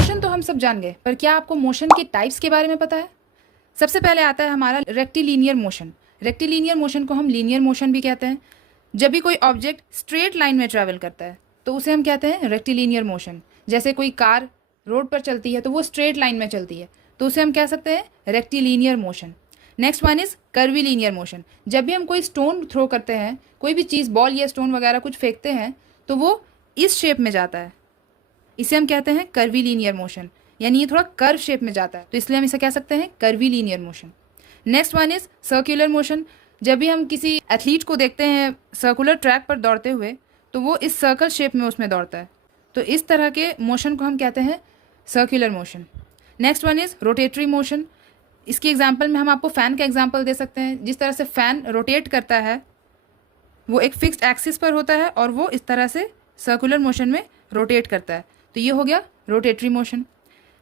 Motion तो हम सब जान गए, पर क्या आपको मोशन के टाइप्स के बारे में पता है? सबसे पहले आता है हमारा रेक्टिलिनियर मोशन। रेक्टिलिनियर मोशन को हम लीनियर मोशन भी कहते हैं। जब भी कोई ऑब्जेक्ट स्ट्रेट लाइन में ट्रैवल करता है तो उसे हम कहते हैं रेक्टिलिनियर मोशन। जैसे कोई कार रोड पर चलती है तो वो स्ट्रेट लाइन में चलती है, तो उसे हम कह सकते हैं rectilinear motion. Next one is curvilinear motion. जब भी हम कोई स्टोन थ्रो करते हैं, कोई भी चीज़ बॉल या स्टोन वगैरह कुछ फेंकते हैं, तो वो इस शेप में जाता है, इसे हम कहते हैं कर्वीलिनियर मोशन, यानी ये थोड़ा कर्व शेप में जाता है, तो इसलिए हम इसे कह सकते हैं curvilinear motion. Next one is circular motion. जब भी हम किसी एथलीट को देखते हैं सर्कुलर ट्रैक पर दौड़ते हुए, तो वो इस सर्कल शेप में उसमें दौड़ता है, तो इस तरह के मोशन को हम कहते हैं circular motion. Next one is rotatory motion. इसकी एग्जांपल में हम आपको फ़ैन का एग्जांपल दे सकते हैं। जिस तरह से फ़ैन रोटेट करता है, वो एक फिक्स्ड एक्सिस पर होता है और वो इस तरह से सर्कुलर मोशन में रोटेट करता है, तो ये हो गया rotatory motion.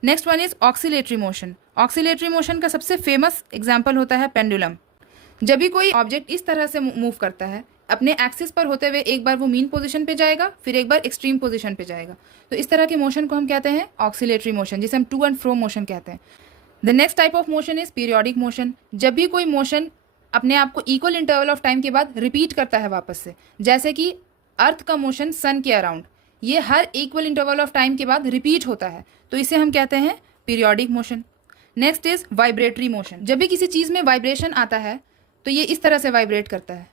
Next one is oscillatory motion. Oscillatory motion का सबसे फेमस एग्जांपल होता है पेंडुलम। जब भी कोई ऑब्जेक्ट इस तरह से मूव करता है, अपने एक्सिस पर होते हुए एक बार वो मीन पोजीशन पे जाएगा, फिर एक बार एक्सट्रीम पोजीशन पे जाएगा, तो इस तरह के मोशन को हम कहते हैं ऑक्सीलेटरी मोशन, जिसे हम टू एंड फ्रो मोशन कहते हैं। The next type of motion is periodic motion. जब भी कोई मोशन अपने आप को इक्वल इंटरवल ऑफ टाइम के बाद रिपीट करता है वापस से, जैसे कि अर्थ का मोशन सन के अराउंड, ये हर इक्वल इंटरवल ऑफ टाइम के बाद रिपीट होता है, तो इसे हम कहते हैं periodic motion. Next is vibratory motion. जब भी किसी चीज़ में वाइब्रेशन आता है तो ये इस तरह से वाइब्रेट करता है,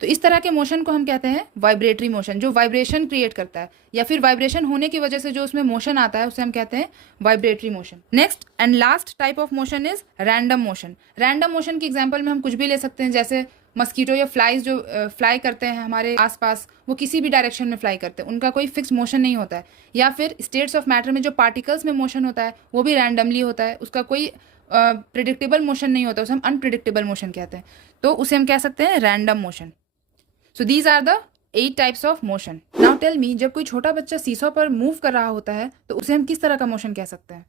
तो इस तरह के मोशन को हम कहते हैं वाइब्रेटरी मोशन, जो वाइब्रेशन क्रिएट करता है, या फिर वाइब्रेशन होने की वजह से जो उसमें मोशन आता है उसे हम कहते हैं vibratory motion. Next and last type of motion is random motion. Random motion की एग्जांपल में हम कुछ भी ले सकते हैं, जैसे मस्कीटो या फ्लाइज जो फ्लाई करते हैं हमारे आसपास, वो किसी भी डायरेक्शन में फ्लाई करते हैं, उनका कोई फिक्स मोशन नहीं होता है। या फिर स्टेट्स ऑफ मैटर में जो पार्टिकल्स में मोशन होता है वो भी रैंडमली होता है, उसका कोई प्रिडिक्टेबल मोशन नहीं होता, उसे हम अनप्रिडिक्टेबल मोशन कहते हैं, तो उसे हम कह सकते हैं random motion. So these are the 8 types of motion. Now tell me, जब कोई छोटा बच्चा सीसॉ पर मूव कर रहा होता है तो उसे हम किस तरह का मोशन कह सकते हैं?